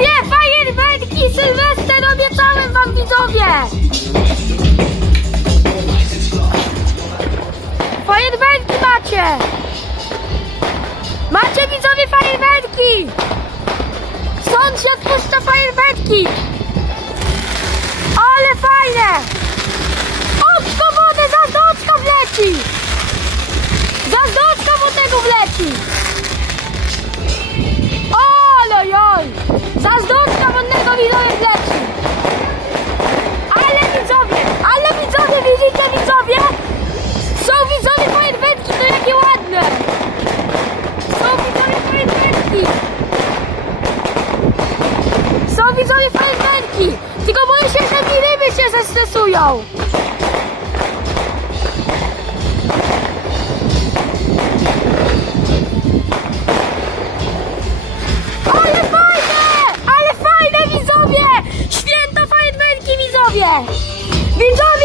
Widzowie, fajerwerki, Sylwester, obiecałem wam widzowie! Fajerwerki macie! Macie widzowie fajerwerki! Sąsiad puszcza fajerwerki! Są widzowie fajerwerki! Tylko boję się, że mi ryby się zestresują! Ale fajne! Ale fajne widzowie! Święto fajerwerki widzowie! Widzowie,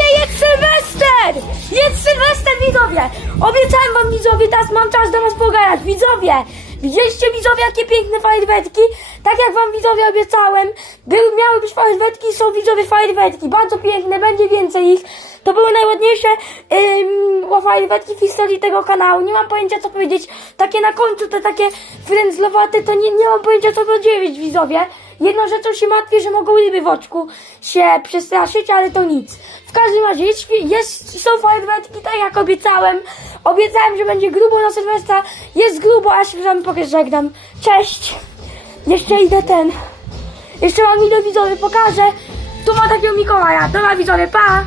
wam widzowie, teraz mam czas do was pogadać. Widzowie! Widzieliście widzowie, jakie piękne fajerwerki? Tak jak wam widzowie obiecałem, były, miały być fajerwerki, są widzowie fajerwerki. Bardzo piękne, będzie więcej ich. To były najładniejsze fajerwerki w historii tego kanału. Nie mam pojęcia co powiedzieć. Takie na końcu, te takie frędzlowate, to nie, nie mam pojęcia co powiedzieć widzowie. Jedną rzeczą się martwię, że mogą ryby w oczku się przestraszyć, ale to nic. W każdym razie jest, jest, są fajerwerki, tak jak obiecałem. Obiecałem, że będzie grubo na Sylwestra. Jest grubo, a się z wami pokę żegnam. Cześć! Jeszcze idę ten. Jeszcze wam idę widzowie pokażę. Tu ma takiego Mikołaja. Ma widzowie, pa!